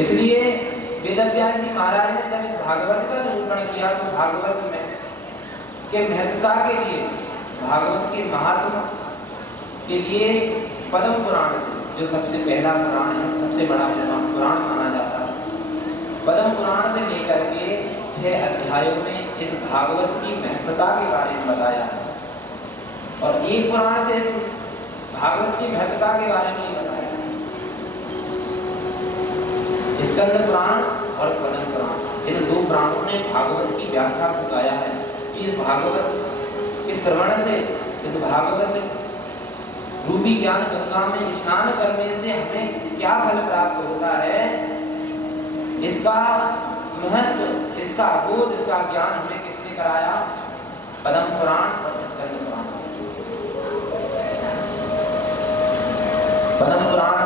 इसलिए वेदव्यास जी महाराज ने जब इस भागवत का निरूपण किया तो भागवत में के महत्ता के लिए, भागवत के महात्मा के लिए पद्म पुराण से, जो सबसे पहला पुराण है, सबसे बड़ा पुराण माना जाता है, पद्म पुराण से लेकर के 6 अध्यायों में इस भागवत की महत्ता के बारे में बताया है और एक पुराण से इस भागवत की महत्ता के बारे में बताया है। स्कंद पुराण और पद्म पुराण, इन 2 पुराणों ने भागवत की व्याख्या बताया है कि इस भागवत के श्रवण से, इस भागवत रूपी ज्ञान गंगा में स्नान करने से हमें क्या फल प्राप्त होता है, इसका महत्व, इसका बोध, इसका ज्ञान हमें किसने कराया? पद्म पुराण और स्कंद पुराण। पद्म पुराण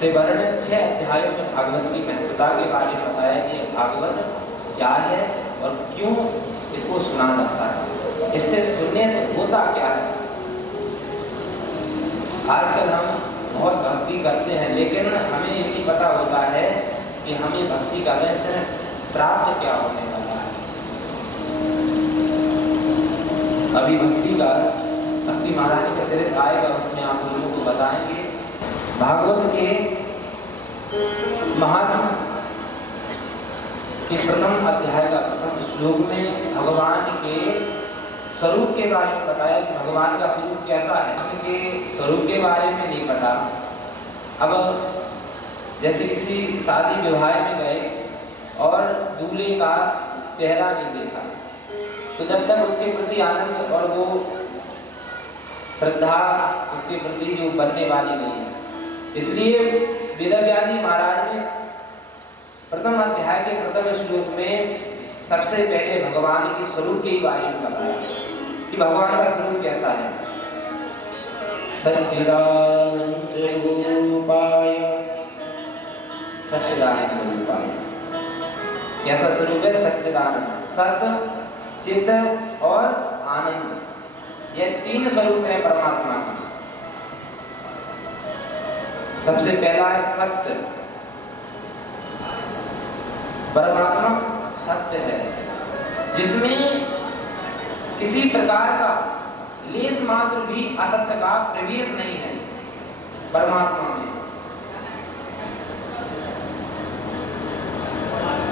से वर्णित 6 अध्यायों में भागवत की महत्ता के बारे में बताया कि भागवत क्या है और क्यों इसको सुना जाता है, इससे सुनने से होता क्या है। आजकल हम बहुत भक्ति करते हैं लेकिन हमें ये नहीं पता होता है कि हमें भक्ति करने से प्राप्त क्या होने वाला है। अभी भक्ति का भक्ति महारानी का चरित्र आएगा, उसमें आप लोगों को बताएंगे। भागवत के महात्मा के प्रथम अध्याय का प्रथम श्लोक में भगवान के स्वरूप के बारे में बताया कि भगवान का स्वरूप कैसा है। उनके स्वरूप के बारे में नहीं पता। अब जैसे किसी शादी विवाह में गए और दूल्हे का चेहरा नहीं देखा तो जब तक उसके प्रति आनंद और वो श्रद्धा उसके प्रति जो बनने वाली नहीं है, इसलिए वेदव्यास जी महाराज ने प्रथम अध्याय के प्रथम श्लोक में सबसे पहले भगवान के स्वरूप के बारे में बताया कि भगवान का स्वरूप कैसा है। सच्चिदानंद रूपाय, सच्चिदानंद रूपाय, कैसा स्वरूप है? सच्चिदानंद, सत्य, चित्त और आनंद, ये 3 स्वरूप है परमात्मा के। सबसे पहला है सत्य। परमात्मा सत्य है जिसमें किसी प्रकार का लेस मात्र भी असत्य का प्रवेश नहीं है परमात्मा में।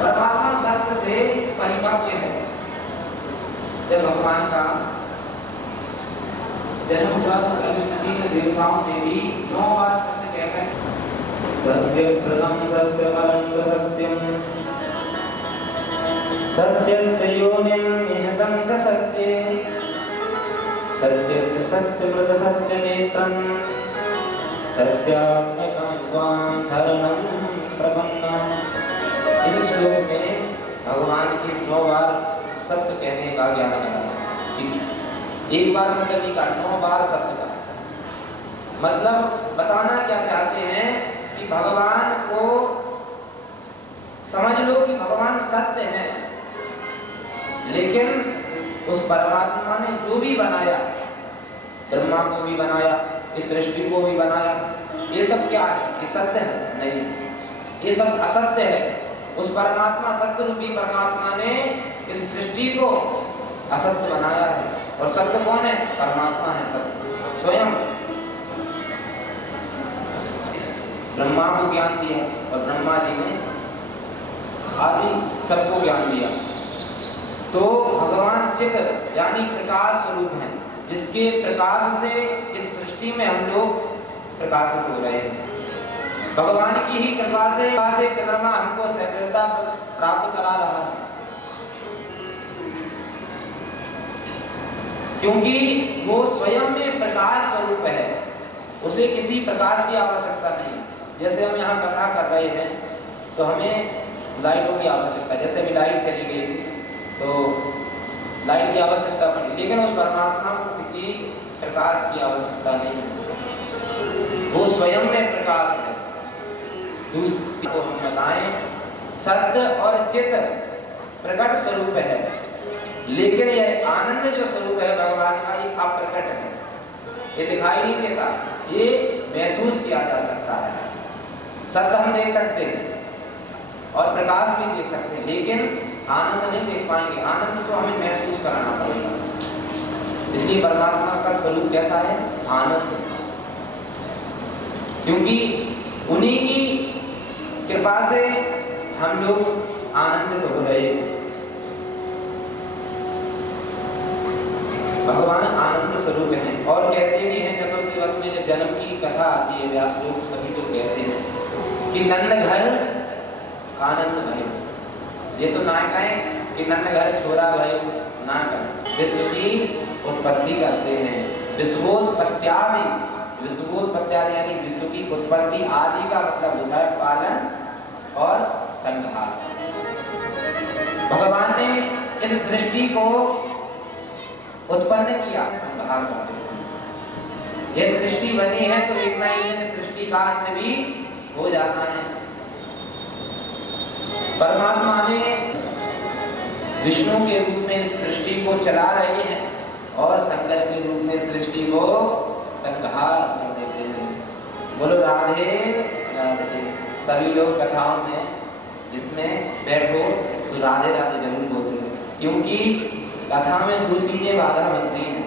परमात्मा सत्य से परिपक्व है। जब भगवान का जन्म हुआ तो तीन देवताओं ने भी 9 बार सत्य कहकर सत्य प्रथम सत्य परम सत्यम सत्यस्य योनिं निहितं च सत्ये सत्यस्य सत्यमृत सत्यनेत्रं सत्यात्मकं त्वां शरणं प्रपन्नम्। इस श्लोक में भगवान की 9 बार सत्य कहने का ज्ञान है। एक बार सत्य नहीं कहा, 9 बार सत्य का मतलब बताना क्या चाहते हैं कि भगवान को समझ लो कि भगवान सत्य है, लेकिन उस परमात्मा ने जो भी बनाया, ब्रह्मा को भी बनाया, इस सृष्टि को भी बनाया, ये सब क्या है? ये सत्य है? नहीं, ये सब असत्य है। उस परमात्मा, सत्य रूपी परमात्मा ने इस सृष्टि को असत्य बनाया है। और सत्य कौन है? परमात्मा है सत्य स्वयं। ब्रह्मा को ज्ञान दिया और ब्रह्मा जी ने आदि सबको ज्ञान दिया। तो भगवान चित्त यानी प्रकाश स्वरूप है, जिसके प्रकाश से इस सृष्टि में हम लोग प्रकाशित हो रहे हैं। भगवान की ही कृपा से चंद्रमा हमको सहजता प्राप्त करा रहा है, क्योंकि वो स्वयं में प्रकाश स्वरूप है, उसे किसी प्रकाश की आवश्यकता नहीं। जैसे हम यहाँ कथा कर रहे हैं तो हमें लाइटों की आवश्यकता है, जैसे अभी लाइट चली गई तो लाइट की आवश्यकता पड़ी, लेकिन उस परमात्मा को किसी प्रकाश की आवश्यकता नहीं है, वो स्वयं में प्रकाश है। दूसरी को हम बताएं, सत्य और चित्त प्रकट स्वरूप है, लेकिन यह आनंद जो स्वरूप है भगवान का, ये अप्रकट है, ये दिखाई नहीं देता, ये महसूस किया जा सकता है। सत्य हम देख सकते हैं, और प्रकाश भी देख सकते हैं, लेकिन आनंद नहीं देख पाएंगे। आनंद तो हमें महसूस कराना पड़ेगा। इसलिए परमात्मा का स्वरूप कैसा है? आनंद। क्योंकि उन्हीं की कृपा से हम लोग आनंदित हो रहे हैं। भगवान आनंद स्वरूप हैं। और कहते भी हैं चतुर्थ दिवस में जब जन्म की कथा आती है, व्यास लोग सभी लोग कहते हैं कि नंद घर आनंद भयो। ये तो ना कहें कि नंद घर छोरा भयो, ना कहें। विश्व की उत्पत्ति करते हैं। विश्वोत्पत्त्यादि, विश्वोत्पत्त्यादि यानी विश्व की उत्पत्ति, आदि का मतलब होता है पालन और संहार। भगवान ने इस सृष्टि को उत्पन्न किया, संहार करते हैं। ये सृष्टि बनी है तो एक ना एक दिन सृष्टि का अंत भी हो जाना है। परमात्मा ने विष्णु के रूप में सृष्टि को चला रहे हैं और शंकर के रूप में सृष्टि को संहार कर देते हैं। बोलो राधे राधे। सभी लोग कथाओं में जिसमें बैठो तो राधे राधे जरूर बोलते हैं, क्योंकि कथा में दो चीजें बाधा बनती हैं।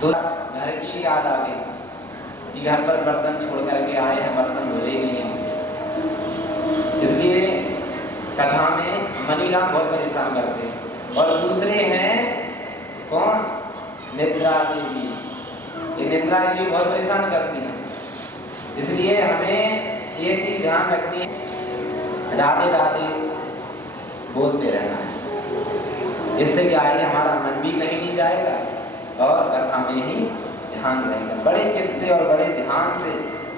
तो घर की याद आ गई कि घर पर बर्तन छोड़ करके आए हैं, बर्तन धोए नहीं हैं। इसलिए कथा में मनीराम बहुत परेशान करते हैं। और दूसरे हैं कौन? निद्रा देवी। ये निद्रा देवी बहुत परेशान करती हैं। इसलिए हमें ये चीज ध्यान रखनी है, राधे राधे बोलते रहना है। इससे क्या है, हमारा मन भी कहीं नहीं जाएगा और कथा में ही ध्यान रहेगा। बड़े चित्त से और बड़े ध्यान से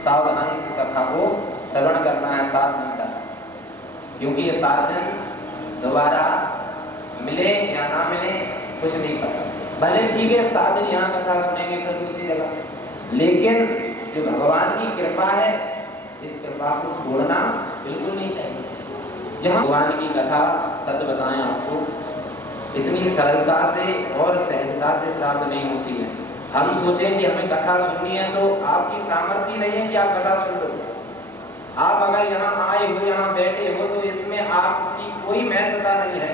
सावधानी से कथा को श्रवण करना है 7 दिन तक, क्योंकि ये 7 दिन दोबारा मिले या ना मिले कुछ नहीं पता। भले ठीक है 7 दिन यहाँ कथा सुनेंगे फिर दूसरी जगह, लेकिन जो भगवान की कृपा है इस कृपा को छोड़ना बिल्कुल नहीं चाहिए। जहाँ भगवान की कथा सच बताएं आपको इतनी सरलता से और सहजता से प्राप्त नहीं होती है। हम सोचें कि हमें कथा सुननी है तो आपकी सामर्थ्य नहीं है कि आप कथा सुन लो। आप अगर यहाँ आए हो, यहाँ बैठे हो तो इसमें आपकी कोई महत्वता नहीं है।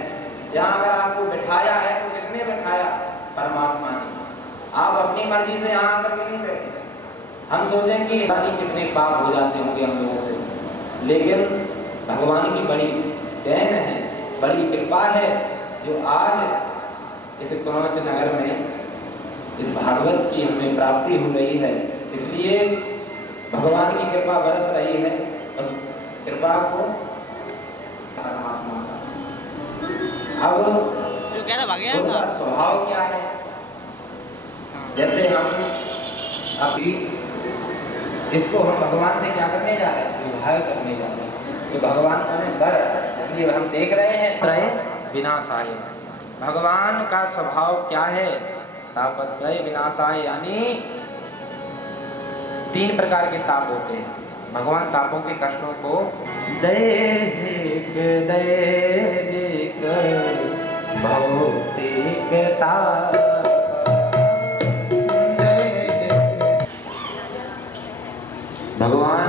यहाँ अगर आपको बिठाया है तो किसने बिठाया? परमात्मा ने। आप अपनी मर्जी से यहाँ आकर के नहीं बैठे। हम सोचें कि कितने पाप हो जाते होंगे हम लोगों से, लेकिन भगवान की बड़ी देन है, बड़ी कृपा है जो आज इस क्रौंच नगर में इस भागवत की हमें प्राप्ति हो रही है। इसलिए भगवान की कृपा बरस रही है। उस कृपा को परमात्मा का अब जो कह रहा उसका स्वभाव क्या है? जैसे हम अभी इसको हम भगवान से क्या करने जा रहे हैं? विवाह करने जा रहे हैं। तो भगवान को हमें डर, इसलिए हम देख रहे हैं विनाशाय। भगवान का स्वभाव क्या है? तापत्रय विनाशाय, यानी 3 प्रकार के ताप होते हैं। भगवान तापों के कष्टों को दैहिक दैविक भौतिक ताप। भगवान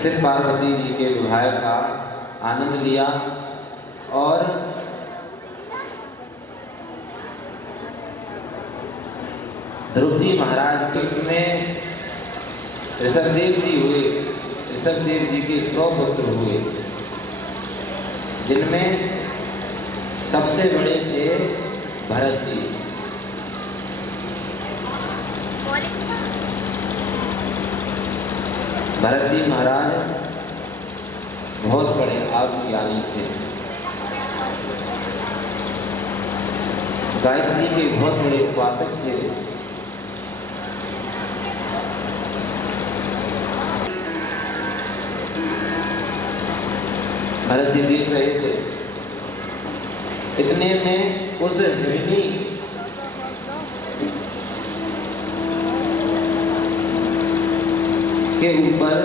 शिव पार्वती जी के विवाह का आनंद लिया और ध्रुव जी महाराज के उसमें ऋषभदेव जी हुए। ऋषभदेव जी के 100 पुत्र हुए, जिनमें सबसे बड़े थे भरत जी। भरत जी महाराज बहुत बड़े आत्मज्ञानी थे, गायत्री के बहुत बड़े उपासक थे। भरत जी देख रहे थे, इतने में उस हिरणी के ऊपर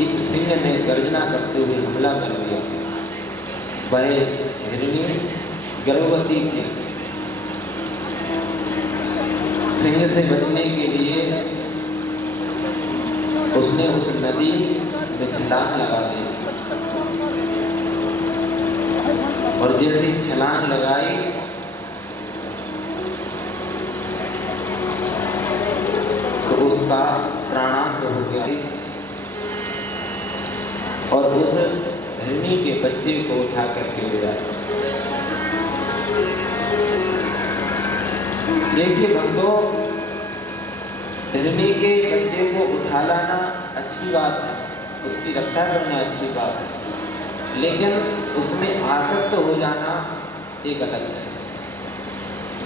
एक सिंह ने गर्जना करते हुए हमला कर दिया। वह हिरणी गर्भवती थी। सिंह से बचने के लिए उसने उस नदी उसमें छलांग लगा दी। और जैसे ही छलांग लगाई तो उसका प्राणांत हो गया और उस हिरनी के बच्चे को उठा करके ले आया। देखिए भक्तों, हिरनी के बच्चे को उठा लाना अच्छी बात है, उसकी रक्षा करना अच्छी बात है, लेकिन उसमें आसक्त हो जाना ये गलत है।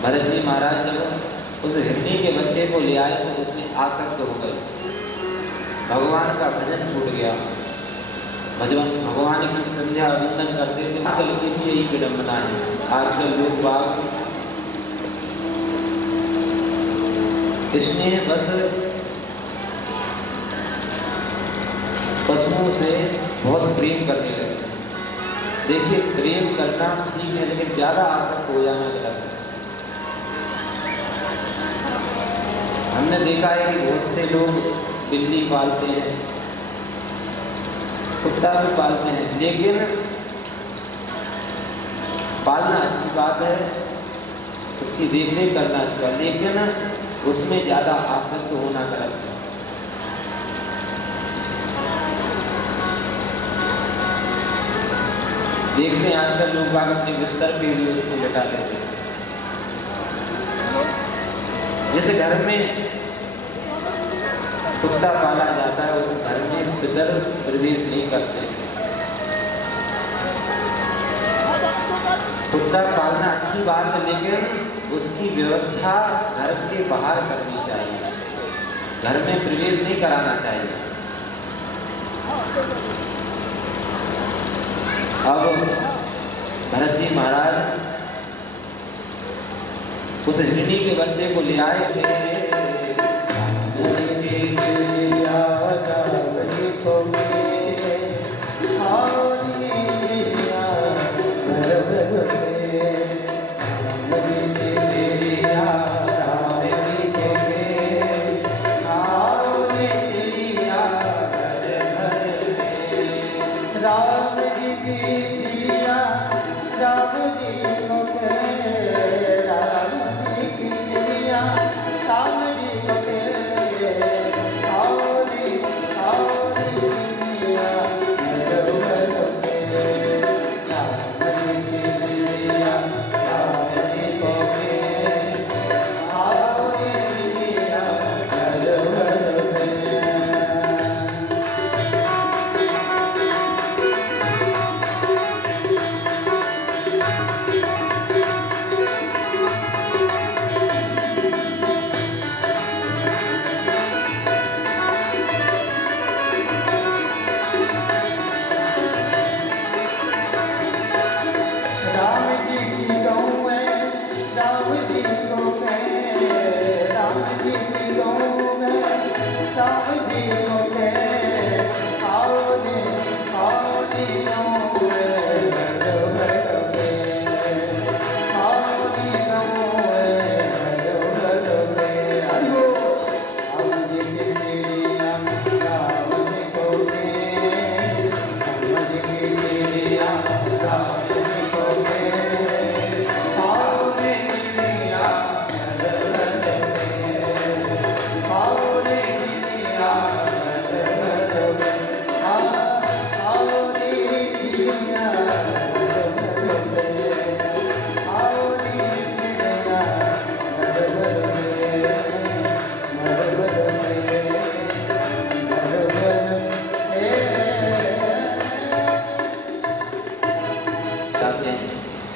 भरत जी महाराज जब उस हिरनी के बच्चे को ले आए तो उसमें आसक्त हो गए, भगवान का भजन छूट गया। भगवान की संध्या वंदन करते थे, आजकल की भी यही विडंबना है। आजकल लोग बाग इसने बस पशुओं से बहुत प्रेम करने लगे। देखिए प्रेम करना ठीक है, लेकिन ज्यादा आसक्त हो जाना गलत है। हमने देखा है कि बहुत से लोग बिल्ली पालते हैं, कुत्ता भी पालते हैं, लेकिन पालना अच्छी बात है, उसकी देखरेख करना अच्छा, लेकिन उसमें ज्यादा आसक्त होना गलत है। देखते हैं आजकल लोग बाग अपने बिस्तर पे भी उसको लेटा लेते हैं। जैसे घर में कुत्ता पाला जाता है, उस घर में पितर प्रवेश नहीं करते। कुत्ता पालना अच्छी बात है, लेकिन उसकी व्यवस्था घर के बाहर करनी चाहिए, घर में प्रवेश नहीं कराना चाहिए। अब भरत जी महाराज उस हिरनी के बच्चे को ले आए थे।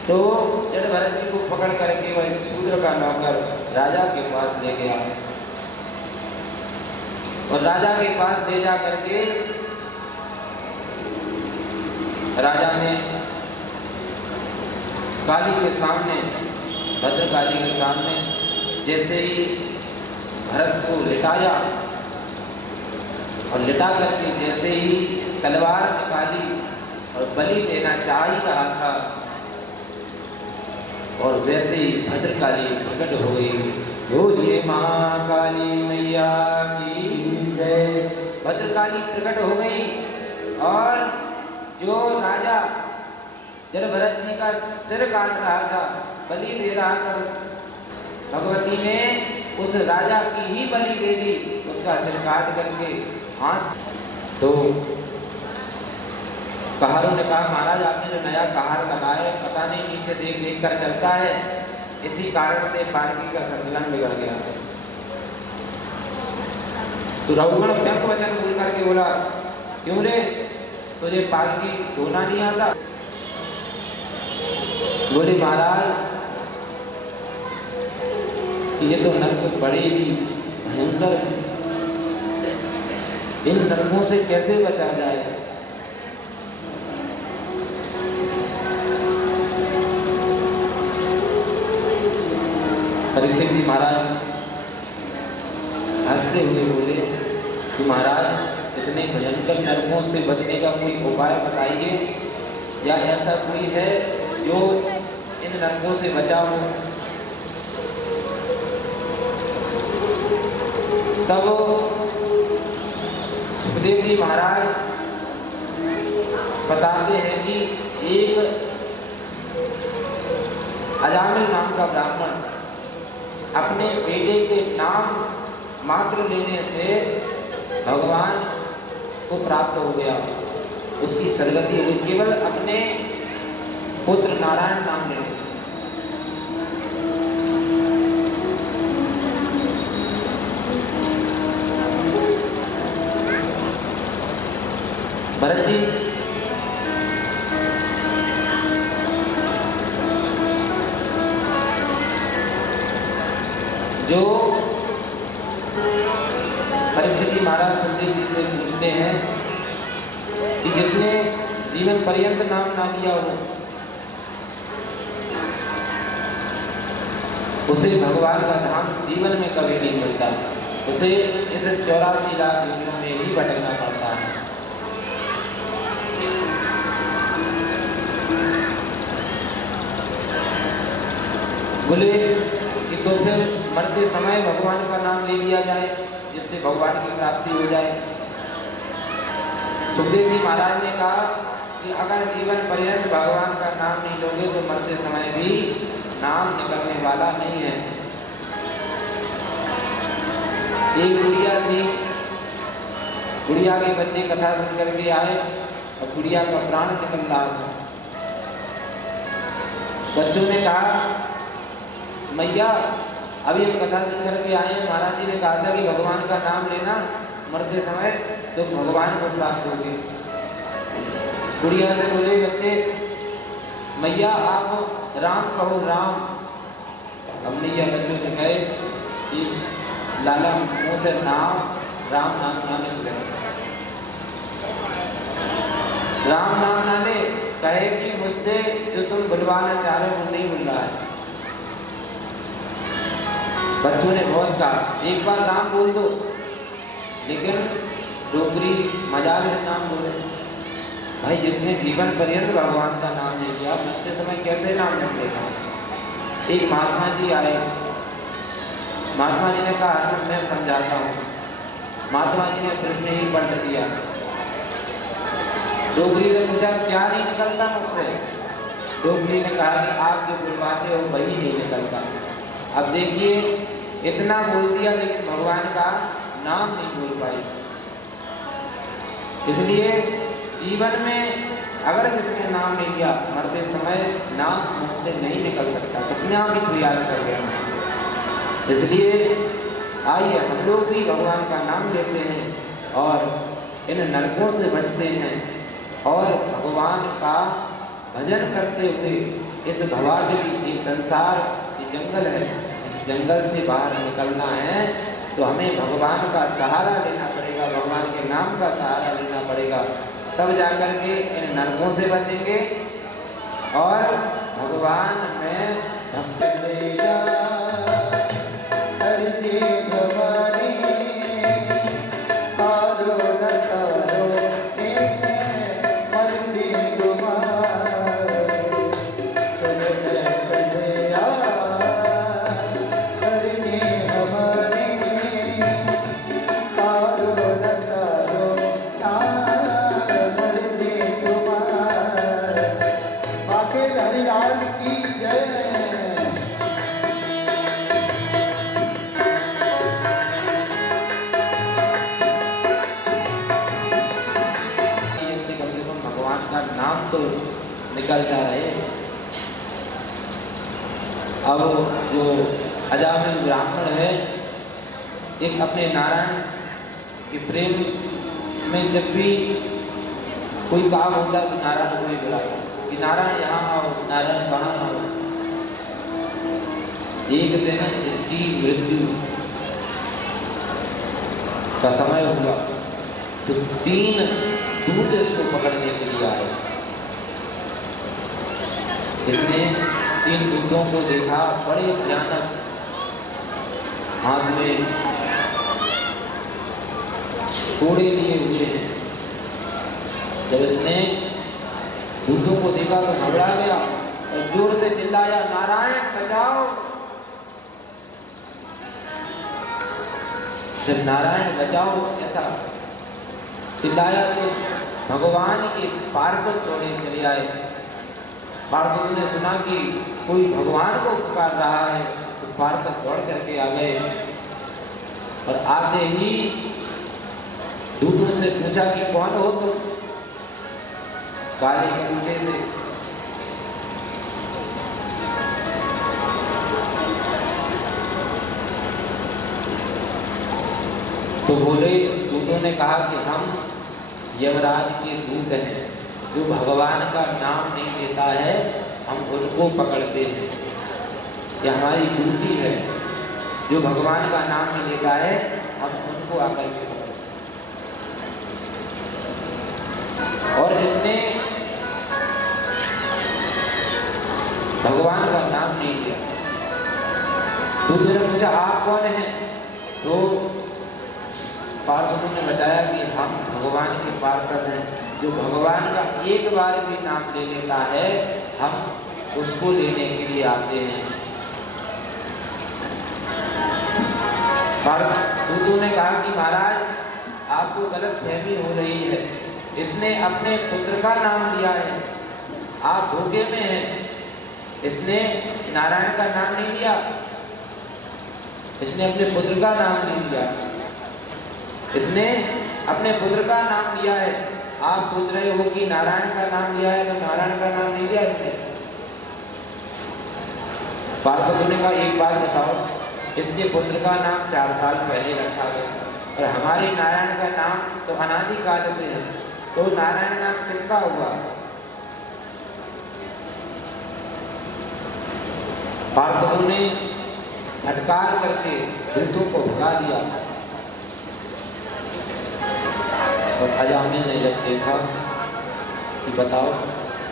तो जब भरत जी को पकड़ करके वह शूद्र का नौकर राजा के पास ले गया और राजा के पास ले जा करके राजा ने काली के सामने, भद्रकाली के सामने जैसे ही भरत को लिटाया और लिटा करके जैसे ही तलवार निकाली और बलि देना चाह ही रहा था और वैसे ही भद्रकाली प्रकट हो गई। बोलिए महाकाली मैया की जय। भद्रकाली प्रकट हो गई और जो राजा जब भरत जी का सिर काट रहा था, बलि दे रहा था, भगवती ने उस राजा की ही बलि दे दी, उसका सिर काट करके हाथ। तो कहारों ने कहा महाराज आपने जो नया कहार लगाया है पता नहीं नीचे देख देख कर चलता है, इसी कारण से पालकी का संतुलन बिगड़ गया। तो रघुगण व्यंग वचन बोल करके बोला क्यों रे तुझे पालकी धोना नहीं आता? बोले महाराज ये तो नरक बड़े ही भयंकर है, इन नरकों से कैसे बचा जाए? परीक्षित जी महाराज हंसते हुए बोले कि महाराज इतने भयंकर नरकों से बचने का कोई उपाय बताइए, या ऐसा कोई है जो इन नरकों से बचा हो। तब सुखदेव जी महाराज बताते हैं कि एक अजामिल नाम का ब्राह्मण अपने बेटे के नाम मात्र लेने से भगवान को प्राप्त हो गया, उसकी सदगति हुई केवल अपने पुत्र नारायण नाम लेने। भरत जी जो परीक्षित जी महाराज सुखदेव जी से पूछते हैं कि जिसने जीवन पर्यंत नाम ना लिया हो उसे भगवान का धाम जीवन में कभी नहीं मिलता, उसे इस 84 लाख दुनिया में ही भटकना पड़ता है। बोले कि तो फिर मरते समय भगवान का नाम ले लिया जाए जिससे भगवान की प्राप्ति हो जाए। सुखदेव जी महाराज ने कहा कि अगर जीवन पर्यंत भगवान का नाम नहीं लोगे तो मरते समय भी नाम निकलने वाला नहीं है। एक गुड़िया थी, गुड़िया के बच्चे कथा सुन करके आए और गुड़िया का प्राण निकल रहा था। बच्चों ने कहा मैया अभी हम कथा सुन करके आए हैं, महाराज जी ने कहा था कि भगवान का नाम लेना मरते समय तो भगवान को प्राप्त होगे। गुड़िया से बोले बच्चे मैया आप राम कहो राम। अब मैया बच्चों से कहे कि लाला मुँह से नाम राम नाम ना ले, राम नाम ना ले, कहे कि मुझसे जो तुम बुलवाना चाह रहे हो वो नहीं बुल रहा है। बच्चों ने बहुत कहा एक बार नाम बोल दो, लेकिन डोगरी मजाल में नाम बोले। भाई जिसने जीवन पर्यंत भगवान का नाम नहीं लिया उसके समय कैसे नाम निकलेगा? एक महात्मा जी आए, महात्मा जी ने कहा अर्जुन मैं समझाता हूँ। महात्मा जी ने प्रश्न ही पलट दिया। डोगरी ने पूछा क्या नहीं निकलता मुझसे? डोगरी ने कहा कि आप जो बुलवाते हो वही नहीं निकलता। अब देखिए इतना बोल दिया लेकिन भगवान का नाम नहीं बोल पाई। इसलिए जीवन में अगर किसने नाम नहीं लिया मरते समय नाम मुझसे नहीं निकल सकता, कितना भी प्रयास कर गया। इसलिए आइए हम लोग भी भगवान का नाम लेते हैं और इन नरकों से बचते हैं और भगवान का भजन करते हुए इस भवाड की संसार ये जंगल है, इस जंगल से बाहर निकलना है तो हमें भगवान का सहारा लेना पड़ेगा, भगवान के नाम का सहारा लेना पड़ेगा, तब जाकर के इन नरकों से बचेंगे और भगवान में भक्त लेगा। तो निकल जा रहे हैं। अब जो अजामिल ब्राह्मण है, एक अपने नारायण के प्रेम में जब भी कोई काम होता है तो नारायण को ही बुलाता कि नारायण यहाँ आओ, नारायण वहाँ आओ। एक दिन इसकी मृत्यु का समय हुआ तो 3 दूत इसको पकड़ने के लिए आए। इसने 3 दूतों को देखा, बड़े भयानक, हाथ में कोड़े लिए हुए हैं। जब इसने दूतों को देखा तो घबरा गया और जोर से चिल्लाया, नारायण बचाओ। जब नारायण बचाओ ऐसा चिल्लाया तो भगवान के पार्षद दौड़े चले आए। पार्षद ने सुना कि कोई भगवान को पुकार रहा है तो पार्षद दौड़ करके आ गए और आते ही दूतों से पूछा कि कौन हो तुम? काले अंगूठे से तो बोले, दूतों ने कहा कि हम यमराज के दूत हैं, जो भगवान का नाम नहीं लेता है हम उनको पकड़ते हैं। यह हमारी ड्यूटी है, जो भगवान का नाम नहीं लेता है हम उनको आकर के पकड़ते। और इसने भगवान का नाम नहीं लिया। दूसरे ने पूछा आप कौन हैं? तो पार्षदों ने बताया कि हम भगवान के पार्षद हैं, जो भगवान का एक बार भी नाम ले लेता है हम उसको लेने के लिए आते हैं। दूतों ने कहा कि महाराज आपको गलत फहमी हो रही है, इसने अपने पुत्र का नाम लिया है, आप धोखे में हैं। इसने नारायण का नाम नहीं लिया, इसने अपने पुत्र का नाम नहीं लिया, इसने अपने पुत्र का नाम लिया है। आप सोच रहे हो कि नारायण का नाम लिया है तो नारायण का नाम नहीं लिया इसने। पार्षदों ने कहा एक बात बताओ, इसके पुत्र का नाम 4 साल पहले रखा गया और हमारे नारायण का नाम तो अनादि काल से है, तो नारायण नाम किसका हुआ? पार्षदों ने फटकार करके दूतों को भगा दिया और अजामिल ने जब देखा कि बताओ,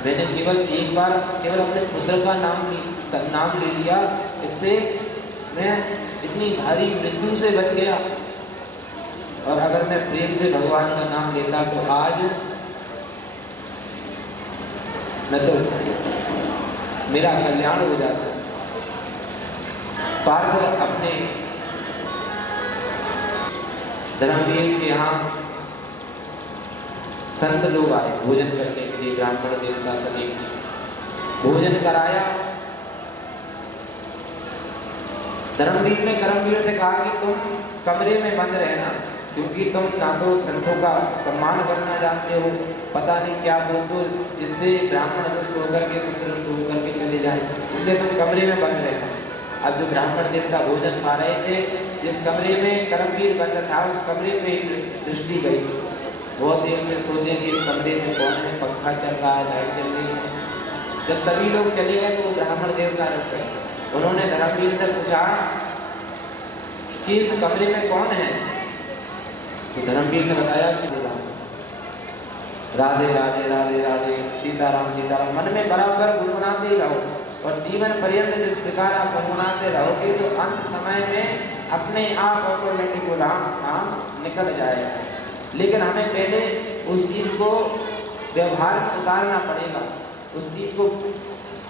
मैंने केवल एक बार केवल अपने पुत्र का नाम ले लिया, इससे मैं इतनी भारी मृत्यु से बच गया, और अगर मैं प्रेम से भगवान का नाम लेता तो आज मैं तो मेरा कल्याण हो जाता। पार्षद अपने धर्मवीर के यहाँ संत लोग आए भोजन करने के लिए, ब्राह्मण देवता सभी भोजन कराया। धर्मवीर ने कर्मवीर से कहा कि तुम कमरे में बंद रहना, क्योंकि तुम ना तो संतों का सम्मान करना जानते हो, पता नहीं क्या बोल दो जिससे ब्राह्मण दुष्ट होकर के संतुष्ट होकर के चले जाए, इसलिए तुम कमरे में बंद रहना। अब जो ब्राह्मण देवता भोजन खा रहे थे, जिस कमरे में कर्मवीर बंद था उस कमरे पे दृष्टि गई। बहुत देर से सोचे कि इस कमरे में कौन है, पंखा चल रहा है, लाइट चल रही है। जब सभी लोग चले गए तो ब्राह्मण देवता रुक गए। उन्होंने धर्मवीर से पूछा कि इस कमरे में कौन है? तो धर्मवीर ने बताया कि राधे राधे राधे राधे सीताराम सीताराम, मन में बराबर गुनगुनाते ही रहो और जीवन पर्यंत जिस प्रकार आप गुनगुनाते रहोगे तो अंत समय में अपने आप ऑटोमेटिक वो नाम निकल जाएगा। लेकिन हमें पहले उस चीज को व्यवहार में उतारना पड़ेगा, उस चीज को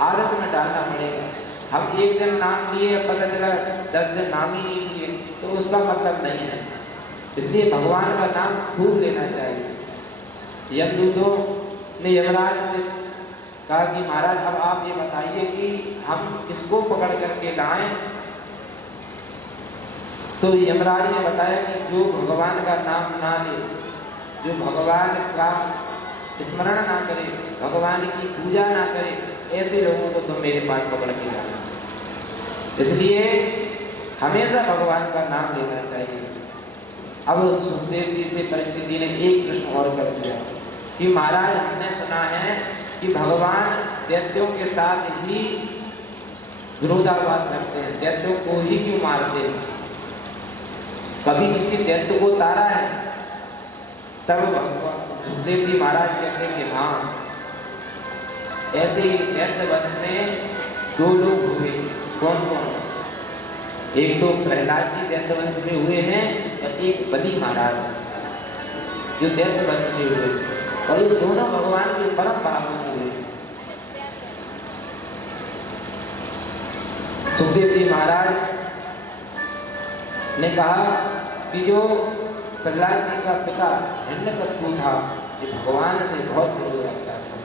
आदत में डालना पड़ेगा। हम एक दिन नाम लिए, पता चला 10 दिन नाम ही नहीं लिए, तो उसका मतलब नहीं है। इसलिए भगवान का नाम खूब लेना चाहिए। यमदूतों ने यमराज से कहा कि महाराज अब आप ये बताइए कि हम किसको पकड़ करके लाएं? तो यमराज ने बताया कि जो भगवान का नाम ना ले, जो भगवान का स्मरण ना करे, भगवान की पूजा ना करे, ऐसे लोगों को तुम मेरे पास पकड़ के लाना। इसलिए हमेशा भगवान का नाम लेना चाहिए। अब सुखदेव जी से परीक्षित जी ने एक प्रश्न और कर दिया कि महाराज, हमने सुना है कि भगवान दैत्यों के साथ ही विरोधाभास रखते हैं, दैत्यों को ही क्यों मारते हैं? कभी किसी दैत्य को तारा है? तब भगवान सुखदेव जी महाराज कहते हैं कि हाँ, ऐसे ही दैत्य वंश में दो लोग हुए। कौन कौन? एक तो प्रहलाद जी दैत्य वंश में हुए हैं और एक बलि महाराज जो दैत्य वंश में हुए, और ये दोनों भगवान के परम भक्त हुए। सुखदेव जी महाराज ने कहा कि जो प्रहलाद जी का पिता हिरण्यकशिपु था, ये भगवान से बहुत विरोध रखता था,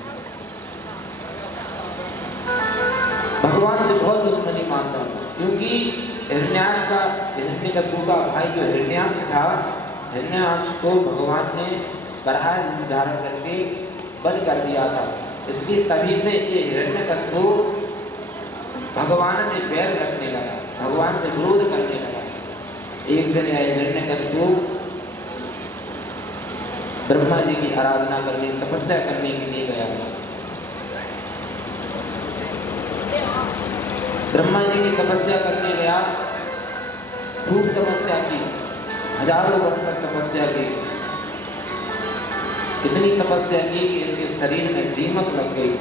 भगवान से बहुत दुश्मनी मानता था, क्योंकि हिरण्यकशिपु का भाई जो हिरण्याक्ष था, हिरण्याक्ष को भगवान ने बराह रूप धारण करके वध कर दिया था। इसलिए तभी से ये हिरण्यकशिपु भगवान से बैर रखने लगा, भगवान से विरोध करने लगा। एक दिन हिरण्यकशिपु ब्रह्मा जी की आराधना करने, तपस्या करने के लिए गया। ब्रह्मा जी की तपस्या करने गया, खूब तपस्या की, हजारों वर्ष तक तपस्या की। इतनी तपस्या की कि इसके शरीर में दीमक लग गई।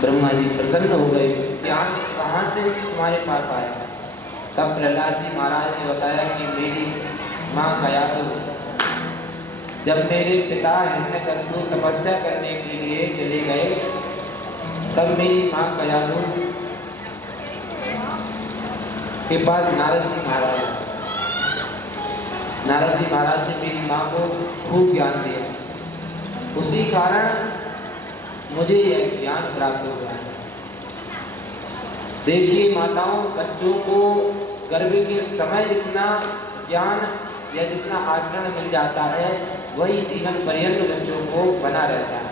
ब्रह्मा जी प्रसन्न हो गए, ज्ञान कहाँ से तुम्हारे पास आया? तब प्रहलाद जी महाराज ने बताया कि मेरी माँ गया तो जब मेरे पिता हिरण्यकशिपु तपस्या करने के लिए चले गए, तब मेरी माँ गया के बाद नारद जी महाराज ने मेरी माँ को खूब ज्ञान दिया। उसी कारण मुझे यह ज्ञान प्राप्त हो गया। देखिए माताओं, बच्चों को गर्भ के समय जितना ज्ञान या जितना आचरण मिल जाता है, वही जीवन पर्यंत बच्चों को बना रहता है।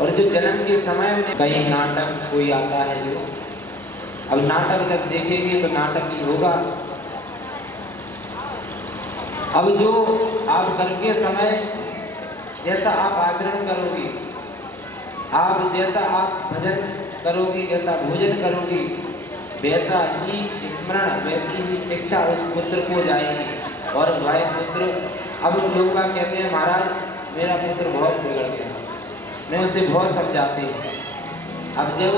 और जो जन्म के समय में कहीं नाटक कोई आता है, जो अब नाटक जब देखेंगे तो नाटक ही होगा। अब जो आप गर्भ के समय जैसा आप आचरण करोगे, आप जैसा आप भजन करोगी, जैसा भोजन करोगी, वैसा ही स्मरण, वैसी ही शिक्षा उस पुत्र को जाएगी। और वह पुत्र, अब लोग कहते हैं महाराज मेरा पुत्र बहुत बिगड़ गया, मैं उसे बहुत समझाती हूँ। अब जब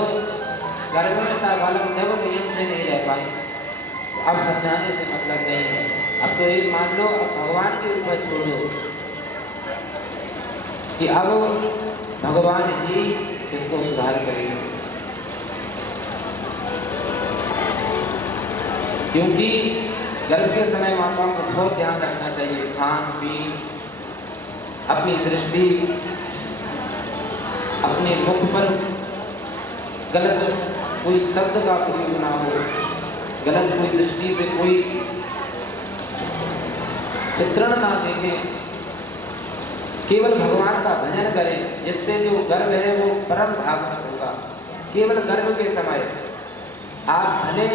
गर्भ में था बालक, जब नियम से नहीं रह पाए, अब समझाने से मतलब नहीं है। अब तो एक मान लो, अब भगवान के ऊपर छोड़ दो कि अब भगवान ही इसको सुधार करेंगे। क्योंकि गर्भ के समय माताओं को बहुत ध्यान रखना चाहिए, खान पीन, अपनी दृष्टि, अपने मुख पर गलत कोई शब्द का प्रयोग ना हो, गलत कोई दृष्टि से कोई चित्रण ना देखें, केवल भगवान का भजन करें, जिससे जो गर्भ है वो परम भागवत होगा। केवल गर्भ के समय आप भले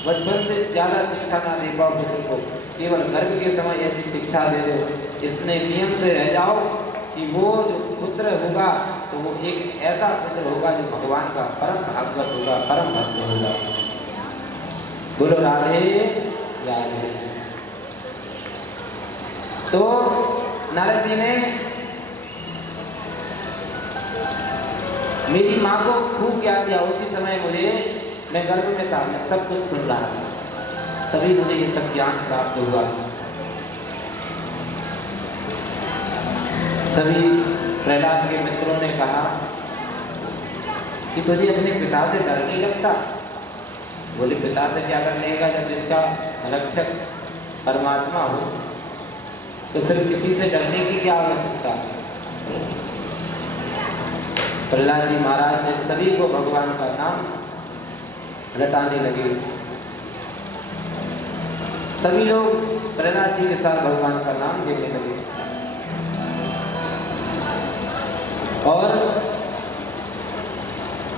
बचपन से ज़्यादा शिक्षा ना दे पाओ पुत्र को, केवल गर्भ के समय ऐसी शिक्षा दे दो, इतने नियम से रह जाओ कि वो जो पुत्र होगा तो वो एक ऐसा पुत्र होगा जो भगवान का परम भागवत होगा, परम भक्त होगा। बोलो राधे राधे। तो नारद जी ने मेरी माँ को खूब ज्ञान दिया। उसी समय मुझे, मैं गर्भ में था, मैं सब कुछ सुन रहा था, तभी मुझे ये सब ज्ञान प्राप्त हुआ। सभी प्रहलाद के मित्रों ने कहा कि तुझे अपने पिता से डर नहीं लगता? बोले पिता से क्या डर लगेगा, जब जिसका रक्षक परमात्मा हो तो फिर किसी से डरने की क्या आवश्यकता। प्रहलाद जी महाराज ने सभी को भगवान का नाम रटाने लगे। सभी लोग प्रहलाद जी के साथ भगवान का नाम लेने लगे। और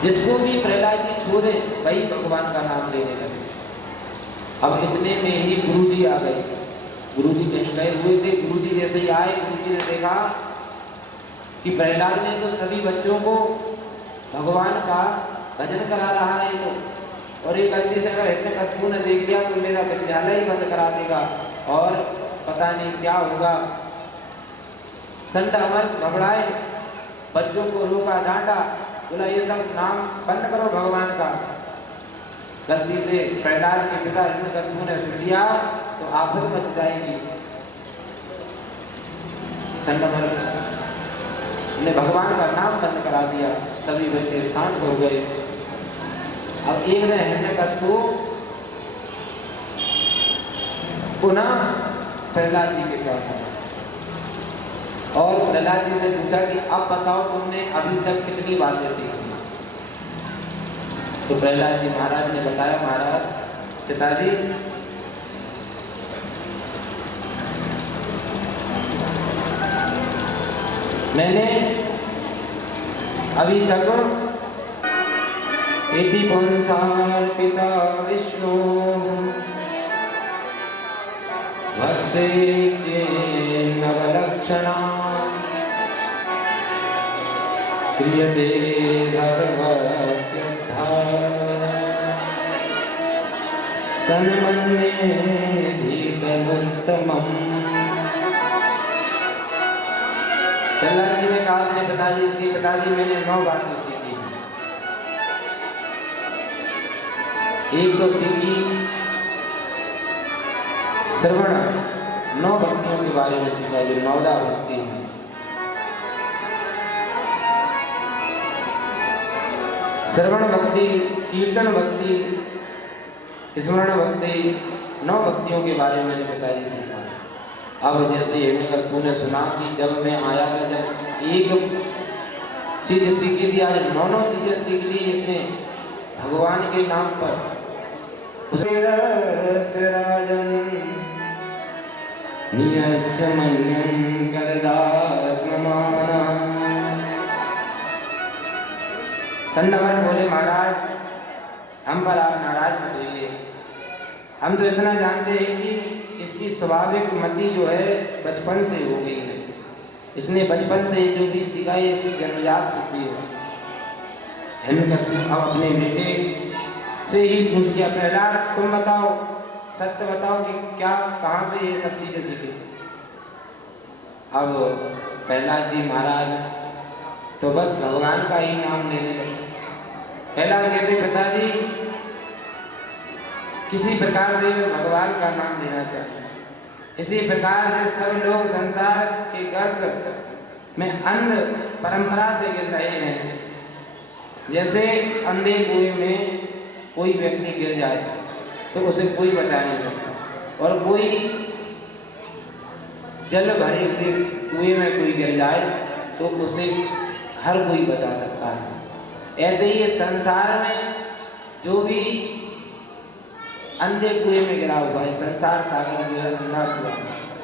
जिसको भी प्रहलाद जी छोड़े वही भगवान का नाम लेने लगे। अब इतने में ही गुरुजी आ गए। गुरुजी कहीं गए हुए थे, गुरुजी जैसे ही आए, गुरुजी ने देखा कि प्रहलाद ने तो सभी बच्चों को भगवान का भजन करा रहा है तो, और एक गलती से अगर हिरण्यकशिपु ने देख लिया तो मेरा विद्यालय ही बंद करा देगा और पता नहीं क्या होगा। संत अमर घबराए, बच्चों को रोका, डांटा, बोला ये सब नाम बंद करो भगवान का। गलती से प्रहलाद के पिता हिरण्यकशिपु ने सुन लिया तो आफत मच जाएगी। संत अमर ने भगवान का नाम बंद करा दिया, सभी बच्चे शांत हो गए। अब एक दिन हिरण्यकशिपु पुनः प्रहलाद जी के पास आया और प्रहलाद जी से पूछा कि अब बताओ तुमने अभी तक कितनी बातें सीखी। तो प्रहलाद जी महाराज ने बताया, महाराज पिताजी मैंने अभी तक इति पुंसार पिता विष्णु भक्ते नवलक्षणा क्रियते सर्वस्यथा तन्मन्ये धीतमुत्तमम्। प्रहलाद जी ने कहा अपने पिताजी से, पिताजी मैंने 9 बातें सीखी। एक तो सीखी श्रवण, 9 भक्तियों के बारे में सीखा, जो 9 भक्ति है। श्रवण भक्ति, कीर्तन भक्ति, स्मरण भक्ति, 9 भक्तियों के बारे में मैंने पिताजी सीखा। अब जैसे हिरण्यकशिपु ने सुना कि जब मैं आया था, जब एक चीज सीखी थी, आज 9 चीजें सीख ली इसने भगवान के नाम पर। संत अमर बोले, महाराज हम पर आप नाराज मत होइए, हम तो इतना जानते हैं कि इसकी स्वाभाविक मति जो है बचपन से हो गई है। इसने बचपन से जो भी सीखा है इसकी जन्मजात सिद्धि है। हिरण्यकशिपु अपने बेटे से ही पूछ लिया, प्रहलाद तुम बताओ, सत्य बताओ कि क्या कहाँ से ये सब चीजें सीखी। अब प्रहलाद जी महाराज तो बस भगवान का ही नाम लेने लगे। प्रहलाद कहते, पिताजी किसी प्रकार से भगवान का नाम लेना चाहिए। इसी प्रकार से सब लोग संसार के गर्त में अंध परंपरा से गिर रहे हैं। जैसे अंधे कुएं में कोई व्यक्ति गिर जाए तो उसे कोई बचा नहीं सकता, और कोई जल भरे हुए कुएं में कोई गिर जाए तो उसे हर कोई बचा सकता है। ऐसे ही संसार में जो भी अंधे कुएं में गिरा हुआ है, संसार सागर में अंधा कुआं